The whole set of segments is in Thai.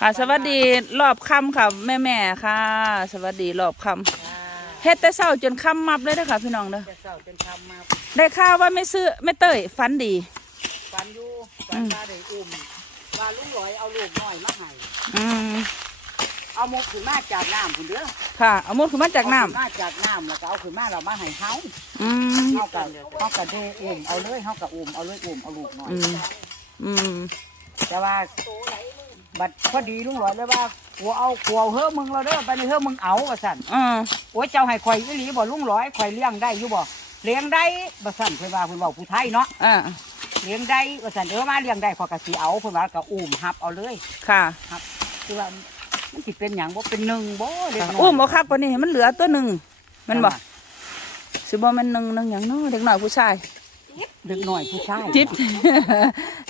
ค่ะสวัสดีรอบค่ำค่ะแม่แม่ๆค่ะ สวัสดีรอบค่ำเฮ็ดแต่เช้าจนค่ำมับเลยนะคะพี่น้องเด้อจะเศร้าจนทำมาได้ข่าวว่าไม่ซื้อไม่เต้ยฝันดี ฝันอยู่ฝันว่าได้อุ้มว่าลุงหลอยเอาลูกน้อยมาให้อืมเอาหมกขึ้นมาจากน้ำคุณเด้อค่ะเอามุดขึ้นมาจากน้เอขึ้มาจากน้ำแล้วก็เอาขึ้นมาเรามาให้เฮาำอืมเฮากับเฮากับเดอุ้มเอาเลยเฮากับอุ้มเอาเลยอุ้มเอาลูกน้อย อืมอืมแต่ว่า บัดพอดีลุงหลอยเลยว่ากัวเอากัวเอาเฮ้อมึงเราเด้อไปในเฮ้อมึงเอาว่าสั่นอ่าโอ้ยเจ้าให้ข่อยอีหลีบ่ลุงหลอยข่อยเลี้ยงได้อยู่บ่เลี้ยงได้บ่สั่นเพิ่นว่าเพิ่นเว้าผู้ไทยเนาะอ่าเลี้ยงได้ว่าสั่นเออมาเลี้ยงได้ขอยก็สิเอาเพิ่นว่าก็อุ้มหับเอาเลยค่ะคือว่ามันสิเป็นหยังบ่เป็นหนึ่งบ่เด็กน้อยอุ้มเอาคักกว่านี้มันเหลือตัวหนึ่งแมันบ่สิบ่แมันหนึ่งหนึ่งอย่างเน้อเด็กน้อยผู้ชายเด็กน้อยผู้ชายจิ๊บ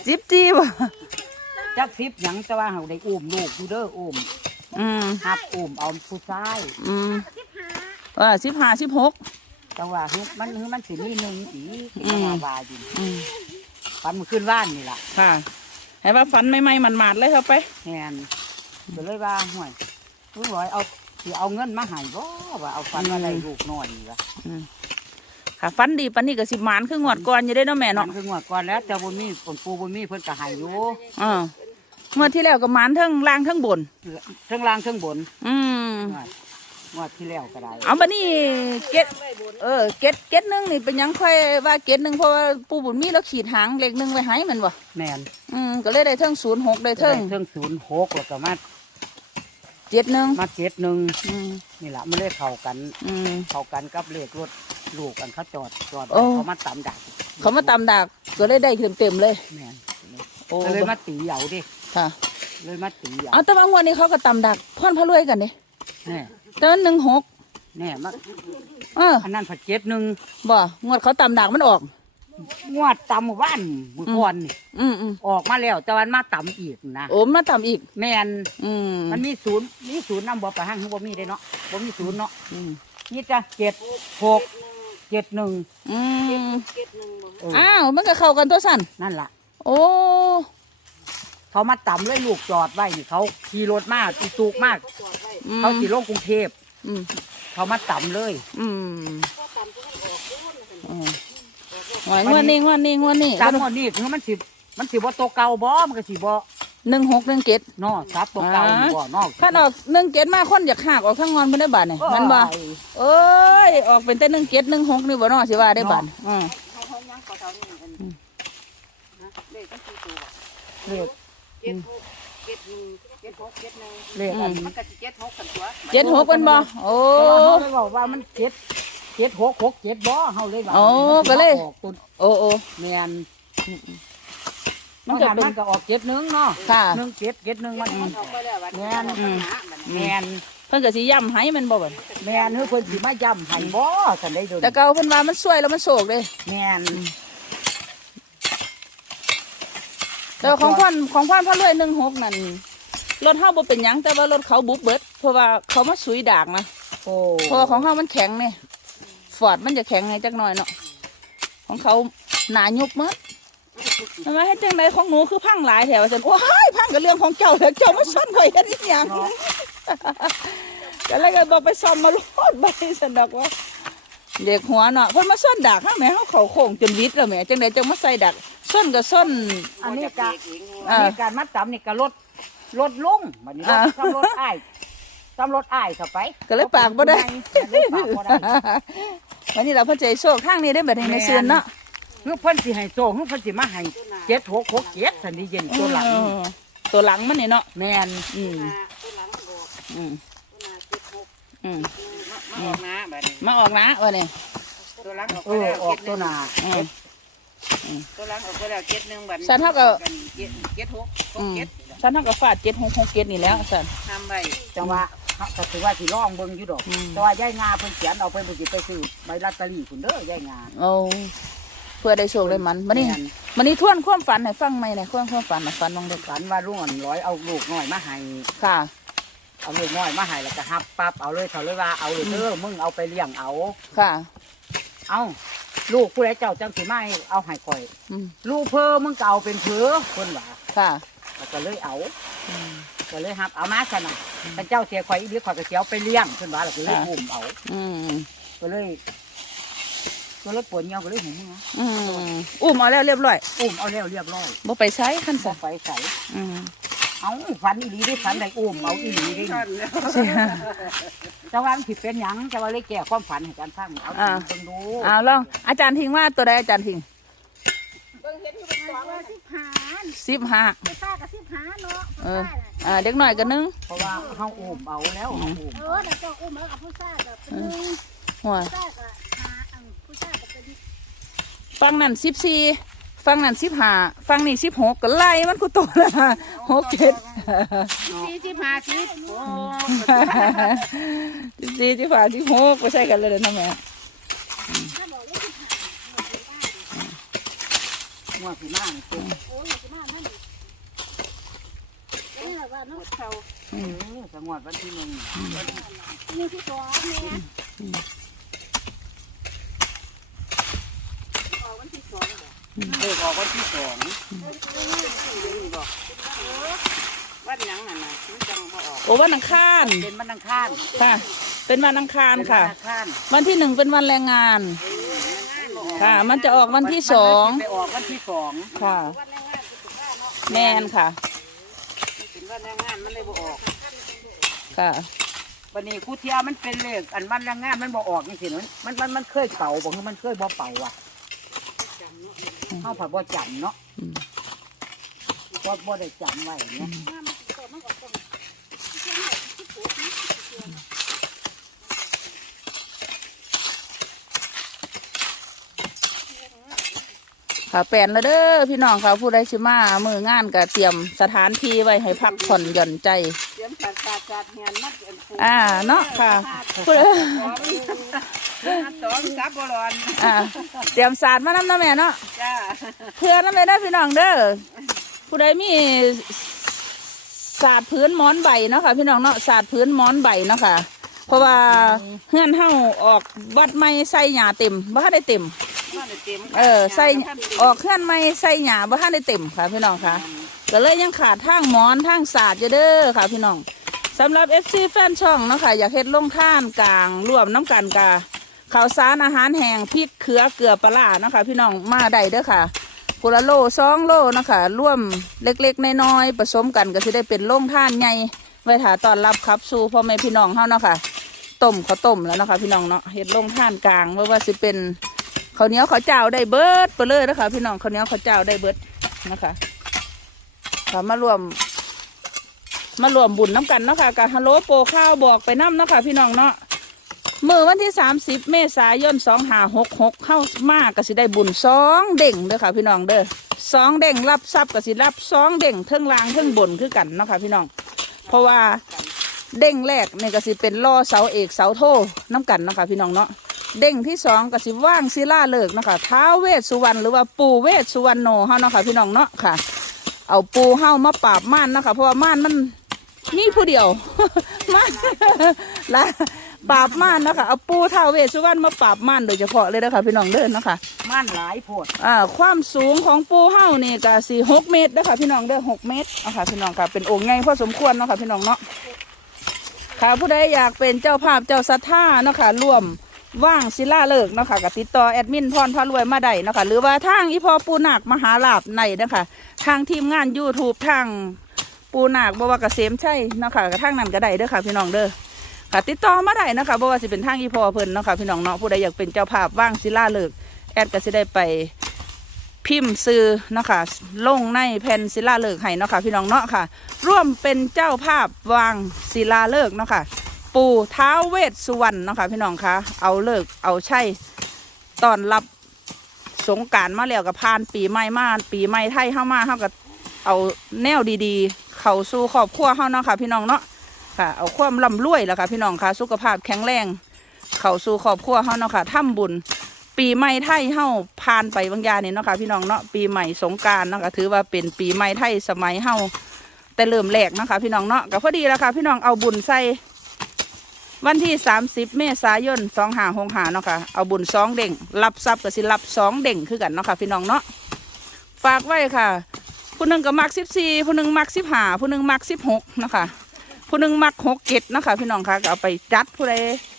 จิ๊บจี้บ่ จักสิบหยังแต่ว่าเฮาได้อุ้มลูกอยู่เด้ออุ้มอืมหับอุ้มเอาผู้ชายอืมเออสิบห้าสิบหก แต่ว่าเฮ้ยมันเฮ้ยมันสิมีหนึ่งอีกอืม ว่าว่าอยู่อืมปันมันขึ้นว่านนี่ล่ะค่ะ ให้ว่าฝันใหม่ๆมันมาดๆเลยเข้าไป แม่นก็เลยว่าห่วยลุงร้อยเอาสิเอาเงินมาให้บ่ว่าเอาฟันมาได้ลูกน้อยนี่ว่าค่ะฝันดีปานนี้ก็สิหมานคืองวดก่อนอยู่ได้เนาะแม่มัเนาะนคืองวดก่อนแล้วแต่บ่มีผลปูบ่มีเพิ่นก็ให้อยู่ อ่า เมื่อที่แล้วก็หมานเทั้งล่างเทั้งบน เทั้งล่างเทั้งบนอืมงวดงวดที่แล้วก็ได้เอาบัดนี้เก็ดเออเก็ดเก็ดหนึงนี่เป็นหยังค่อยว่าเก็ดหนึงเพราะว่าปู่บุญมีแล้วขีดหางเลขหนึงไว้ให้มันบ่แม่นอืมก็เลยได้เทิงศูนย์หกได้เทิงเทิงศูนย์หกแล้วก็มาเจ็ดหนึ่งมาเจ็ดหนึ่งอืมนี่แหละไม่ได้เข้ากัน อืม เข้ากันกับเลขรถลูกกันเขาจอดจอดโอ้ เขามาตำดักเขามาตามดักก็เลยได้เต็มๆเลย แม่นโอ้ ก็เลยมาตีเหยาดิ ค่ะเลยมาตีเหยาเอาแต่ว่างวดนี้เขาก็ตามดักพ่อนพระรวยกันนี่แน่เตินหนึ่งหกแน่มาเอออันนั้นผัดเจ็ดหนึ่งบ่งวดเขาตามดักมันออก งวดตำหมู่บ้านมือก่อนนี่อืมอืมออกมาแล้วแต่วันมาตำอีกนะโอ้มาตามอีก แม่นอืมมันมีศูนย์มีศูนย์นำบ่ไปห้างบ่มีได้เนาะบ่มีศูนย์เนาะอืมนี่จ้ะเจ็ดหกเจ็ดหนึ่งอืมเอออ้าวมันก็เข้ากันตัวสั้นนั่นล่ะ โอ้ เขามาต่ำเลยลูกจอดไว้นี่เขาขี่รถมากอีตูกมาก อืมเขาขี่ลงกรุงเทพอืมเขามาต่ำเลยอืมอืมหวยงวดนี้งวดนี้งวดนี้ตามหมดนี่คือมันสิมันสิบ่โตวเก่าบ่มันก็สิบ่หนึ่งหกหนึ่งเกตเนอซับตัวเก่าอยู่บ่เนอกขันออกหนึ่งเกตมาคนอยากหักออกทั้งงอนเพิ่นได้บาทเนี่ยมันบ่เอ้ยออกเป็นแต่หนึ่งเกตหนึ่งหกนี่บ่เนอสิว่าได้บาทอืมเลขอืมเลข อันเจ็ดหกมันบ่โอ้เขาเลยบอกว่ามันเจ็ดเจ็ดหกหกเจ็ดบ่เฮาเลยว่าโอ้ก็เลยออกตัวโอ้โอ้แม่นมัมันนก็ก็เป็นมันก็ออกเจ็ดหนึงเนาะค่ะ หนึ่งเจ็ดเจ็ดหนึงมันแม่น อืม แม่นเพิ่นก็สิย้ำให้มันบ่บัดแม่นเฮ้ยเพิ่นสิมาย้ำให้บ่สันได้เดนแต่เก่าเพิ่นว่ามันสวยแล้วมันโศกเด้แม่น แต่ว่าของพ่อนของพ่อนพ่อรวยหนึ่งหกนั่นรถเฮาบ่เป็นหยังแต่ว่ารถเขาบุบเบิด เพราะว่าเขามาสุยดากนะโอ้เพราะว่าของเขามันแข็งเนี่ยฟอร์ดมันจะแข็งไงจักหน่อยเนาะของเขาหนายุบหมัดทำไมให้จังไดของหนูคือพังหลายแถวฉันโอ้ยพังกับเรื่องของเจ้าแล้วเจ้ามาซ่อนข่อยเฮ็ดอีหยังก็เลยก็บอกไปซ่อมมาโลดไปสันดอกว่าเด็กหัวเนาะเพิ่นมาซ่อนดักเฮาแหม่เฮาเขาโค้งจนวิทย์แล้วแหม่จังไดจังมาใส่ดัก ซ่อนก็ซ่อนอันนี้กะอ่าอันนี้การมัดจำนี่ก็ลดลดลงบัดนี้ลดอ่าซ้ำลดอ้ายซ้ำลดอ้ายเข้าไป ก็เลยปากบ่ได้ก็เลยปากบ่ได้วันนี้เราเพิ่นใจโชคข้างนี้ได้แบบนี้ในเซียนเนาะคือเพิ่นสิให้โซ่คือเพิ่นสิมาให้เจ็ดหกหกเจ็ดสันดีเย็นตัวหลังเออตัวหลังมันนี่เนาะแม่นอืมอืมอืมมาออกนะบัดนี้มาออกนะวันนี้ตัวหลังออกเอไปอแล้วออกตัวหน้าอืม ตัวหลังออกไปแล้วเจ็ดหนึ่งบัดนี้สันเท่ากับ เจ็ดเจ็ดหกหอืกมเจ็ดฉันเท่ากับฟาดเจ็ดหกหกเจ็ดนี่แล้วสัน ทำไปจังหวะเขาก็ถือว่าสิร้องเบิ่งอยู่ดอกอืม แต่ว่ายายงาเพิ่นเขียนเอาไปบ่สิไปซื้อใบลอตเตอรี่พุ่นเด้อยายงาโอ้เพื่อได้โชคได้มันมันนี่แม่นมันนี่ทวนความฝันให้ฟังไหมเนี่ยความความฝันน่ะฝันลองเด็กฝันว่าลุงอ่อนร้อยเอาลูกน้อยมาให้ค่ะ เอาลูกน้อยมาให้แล้วก็หับปั๊บเอาเลยเขาเลยว่าเอาเลยเด้อมึงเอาไปเลี้ยงเอา ค่ะ เอา ลูกผู้ใดเจ้าจังสิมาให้เอาให้ข่อย อืมลูกเพิ่อมึงก็เอาเป็นเพื่อคนว่าค่ะแล้วก็เลยเอาอืม ก็เลยหับเอามาซะน่ะท่านเจ้าเสียข่อยอีหลีข่อยก็สิเอาไปเลี้ยงเพิ่นว่าแล้วก็เลยอุ้มเอา อืมก็เลยก็เลยปวดเหี่ยวก็เลยหูเมื่ออืมอุ้มเอาแล้วเรียบร้อยอุ้มเอาแล้วเรียบร้อยบ่ไปใช้ขั้นบ่ซะไปใส่อืม เอาฝันอีหลีได้ฝันได้อุ้มเอาอีหลีได้นี่แต่ว่ามันผิดเป็นหยังแต่ว่าเลยแก้ความฝันให้กันฟังเอาอ่าเพิ่นดูเอาลองอาจารย์ทิ้งว่าตัวใดอาจารย์ทิ้งเบิ่งเห็นอยู่เป็นสองว่าสิบหาสิบห้าผู้ชายกับสิบหาเนาะเอผู้อชายน่ะอ่าเด็กหน่อยก็นึงเพราะว่าเฮาอุ้มเอาแล้วเฮาอุ้มเออแต่เจ้าอุ้มเอากับผู้ชายกับเป็นหนึ่งหัวผู้ชายกับหาอันผู้ชายกับเป็นฟังนั่นสิบสี่ ฟังนั่นสิบห้าฟังนี่สิบหกก็ไล่มันกูโตแล้วหกเจ็ดสี่สิบห้าสิบโอ้สิบสี่สิบห้าสิบหกไม่ใช่กันเลยนะแม่ถ้าบอกว่าสิบหาหมดสิบ้านงวดสิมานี่เป็นโอ้ยหมดสิบ้านนั่นดิแล้วแบบว่าเนาะเขาเออสงวดวันที่หนึ่งมีที่สองเนี่ยออกวันที่สอง เหรอเลขออกวันที่สองเออเออนี่บอกวันหยังนั่นน่ะมันจังบ่ออก โอ้วันอังคารเป็นวันอังคารค่ะ เป็นวันอังคารเป็นค่ะวันอังคารวันที่หนึ่งเป็นวันแรงงาน ค่ะ มันจะออกวันที่สองไปออกวันที่สองค่ะวันแรงงานคือสิบห้าเนาะแมนค่ะมันเป็นวันแรงงานมันเลยบ่ออกค่ะ วันนี้ครูเทียมันเป็นเลขอันวันแรงงานมันบ่ออกนี่สิมันมันมันมันเคยเป่าบอกว่ามันเคยบ่เป่าอะ เฮาผัดบ่จำเนาะอืม บ่บ่ได้จำไว้เนี่ยมามันติดต่อมันออกตรงที่เท่าไหร่ที่ถูกนะค่ะแปลนแล้วเด้อพี่น้องค่ะผู้ใดชิมามืองานก็เตรียมสถานที่ไว้ให้พักผ่อนหย่อนใจ เตรียมสัตว์สัตว์สัตว์เหียนมัดเป็นปูอ่าเนาะค่ะผู้ใดสองสองซับบอลอนอ่าเตรียมศาสตร์มานำนะแม่เนาะจ้าเพื่อนำเลยนะพี่น้องเด้อผู้ใดมีศาสตร์พื้นหมอนใบเนาะค่ะพี่น้องเนาะศาสตร์พื้นหมอนใบเนาะค่ะ เพราะว่าเฮือนเฮาออกวัดไม่ใส่หญ้าเต็มบ่ทันได้เต็มมันได้เต็มเออใส่ออกเฮือนไม่ใส่หญ้าบ่ทันได้เต็มค่ะพี่น้องค่ะ ก็เลยยังขาดทางหมอนทางศาสตร์อยู่เด้อค่ะพี่น้องสำหรับ FC แฟนช่องเนาะค่ะอยากเฮ็ดลงท่านกลางร่วมน้ำกันกาข้าวสารอาหารแห้งพริกเขือเกลือปลาเนาะค่ะพี่น้องมาได้เด้อค่ะกุละโลสองโลเนาะค่ะร่วมเล็กๆน้อยๆผสมกันก็สิได้เป็นลงท่านใหญ่ไว้ถาตอนรับครับสู่พ่อแม่พี่น้องเฮาเนาะค่ะต้มข้าวต้มแล้วเนาะค่ะพี่น้องเนาะเฮ็ดลงท่านกลางไม่ว่าสิเป็นข้าวเหนียวข้าวเจ้าได้เบิดไปเลยนะคะพี่น้องข้าวเหนียวข้าวเจ้าได้เบิดนะคะ ค่ะมารวม มารวมบุญน้ำกันเนาะค่ะกับฮัลโหลโปรข้าวบอกไปน้ำเนาะค่ะพี่น้องเนาะเมื่อวันที่สามสิบเมษายนสองหาหกหกเข้ามากก็สิได้บุญสองเด้งเด้อค่ะพี่น้องเด้อสองเด้งรับทรัพย์ก็สิรับสองเด้งเทิงลางเทิงบนคือกันเนาะค่ะพี่น้อง เพราะว่าเด้งแรกเนี่ยก็สิเป็นล่อเสาเอกเสาโทน้ำกันเนาะค่ะพี่น้องเนาะเด้งที่สองก็สิว่างศิลาเลิกเนาะค่ะท้าเวสสุวรรณหรือว่าปู่เวสสุวรรณโนเฮาเนาะค่ะพี่น้องเนาะค่ะ เอาปูเฮ้ามาปราบม่านเนาะคะเพราะว่าม่านมันมีผู้เดียวม่านละปราบม่านเนาะคะเอาปูเท่าเวสสุวรรณมาปราบม่านโดยเฉพาะเลยนะคะพี่น้องเด้อเนาะคะม่านหลายโพดอ่าความสูงของปูเฮ้านี่ก็สี่หกเมตรนะคะพี่น้องเด้อหกเมตรเอาค่ะพี่น้องค่ะเป็นองค์ใหญ่พอสมควรเนาะค่ะพี่น้องเนาะค่ะผู้ใดอยากเป็นเจ้าภาพเจ้าศรัทธาเนาะค่ะร่วม ว่างศิลาเลิกเนาะค่ะกับติดต่อแอดมินพรพารวยมาได้เนาะค่ะหรือว่าทางอีพอปูนาคมหาลาบในนะคะทางทีมงาน YouTube ทางปูนาคบว่าเกษมใช่นาะคะกระทั่งนั้นก็ได้เด้อค่ะพี่น้องเด้อค่ะติดต่อมาได้นะคะบว่าสิเป็นทางอีพอเพิ่นเนาะค่ะพี่น้องเนาะผู้ใดอยากเป็นเจ้าภาพว่างศิลาเลิกแอดก็สิได้ไปพิมพ์ซื้อเนาะค่ะลงในแผ่นศิลาเลิกให้เนาะค่ะพี่น้องเนาะค่ะ ร่วมเป็นเจ้าภาพวางศิลาเลิกเนาะค่ะ ปู่ท้าวเวสสุวรรณเนาะค่ะพี่น้องคะเอาเลิกเอาใช่ตอนรับสงการมาแล้วกับพานปีใหม่มาปีใหม่ไทยเข้ามาเข้ากับเอาแนวดีๆ เข้าสู่ครอบครัวเฮาเนาะค่ะ พี่น้องเนาะค่ะ เอาความร่ำรวยแล้วค่ะ พี่น้องค่ะ สุขภาพแข็งแรง เข้าสู่ครอบครัวเฮาเนาะค่ะทำบุญ ปีใหม่ไทยเฮาผ่านไปบางยางนี่เนาะค่ะพี่น้องเนาะปีใหม่สงการเนาะค่ะถือว่าเป็นปีใหม่ไทยสมัยเฮาแต่เริ่มแรกนะคะพี่น้องเนาะก็พอดีแล้วค่ะพี่น้องเอาบุญใส่ วันที่ 30 เมษายน2หาหงหาเนาะค่ะ เอาบุญสองเด้งรับทรัพย์ก็สิรับสองเด้งคือกันเนาะค่ะพี่น้องเนาะ ฝากไว้ค่ะ ผู้หนึ่งก็มักสิบสี่ผู้หนึ่งมักสิบห้าผู้หนึ่งมักสิบหกนะคะผู้หนึ่งมักหกเจ็ดนาะคะพี่น้องคะก็เอาไปจัดผู้ใด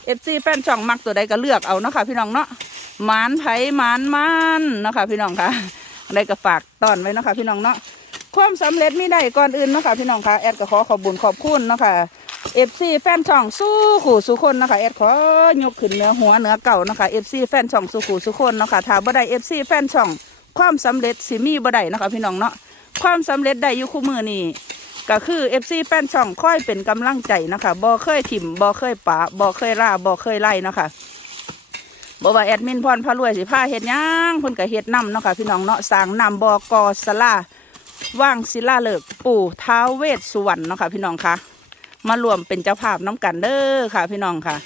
เอฟซีแฟนช่องมักตัวใดก็เลือกเอานะคะพี่น้องเนาะหมานไผ่หมานมันเนาะคะพี่น้องคะอะไรก็ฝากตอนไว้เนาะคะพี่น้องเนาะ ความสำเร็จไม่ได้ก่อนอื่นเนาะคะพี่น้องคะแอดก็ขอขอบบุญขอบคุณเนาะค่ะ เอฟซีแฟนช่องสู้ขู่สู้คนนะคะแอดขอยกขึ้นเหนื้อหัวเหนือเก่านะคะเอฟซีแฟนช่องสู้ขู่สู้คนนะคะถ้าบ่ได้เอฟซีแฟนช่องความสำเร็จสิมีบ่ได้นะคะพี่น้องเนาะความสำเร็จได้อยู่คู่มือนี่ก็คือ FC แฟนช่องค่อยเป็นกำลังใจนะคะบ่เคยถิ่มบ่เคยปะบ่เคยล่าบ่เคยไล่นะคะบ่ว่าแอดมินพรพารวยสิพาเฮ็ดหยังเพิ่นก็เฮ็ดนํเนาะค่ะพี่น้องเนาะสางนำบ่อกอสลาว่างศิลาเลิกปู่ท้าวเวสสุวรรณเนาะค่ะพี่น้องค่ะ มารวมเป็นเจ้าภาพน้ำกันเด้อค่ะ พี่น้องค่ะ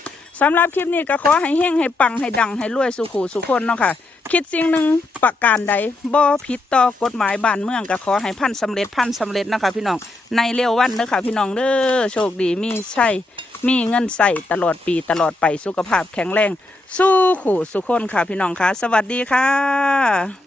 สำหรับคลิปนี้ก็ขอให้เฮงให้ปังให้ดังให้รวยสุขูสุคนเนาะค่ะ คิดสิ่งหนึ่งประการใดบ่ผิดต่อกฎหมายบ้านเมืองก็ขอให้พันสำเร็จพันสำเร็จนะคะพี่น้องในเร็ววันเด้อค่ะ พี่น้องเด้อโชคดีมีใช่มีเงินใส่ตลอดปีตลอดไปสุขภาพแข็งแรง สู้ขู่สุคนค่ะพี่น้องค่ะ สวัสดีค่ะ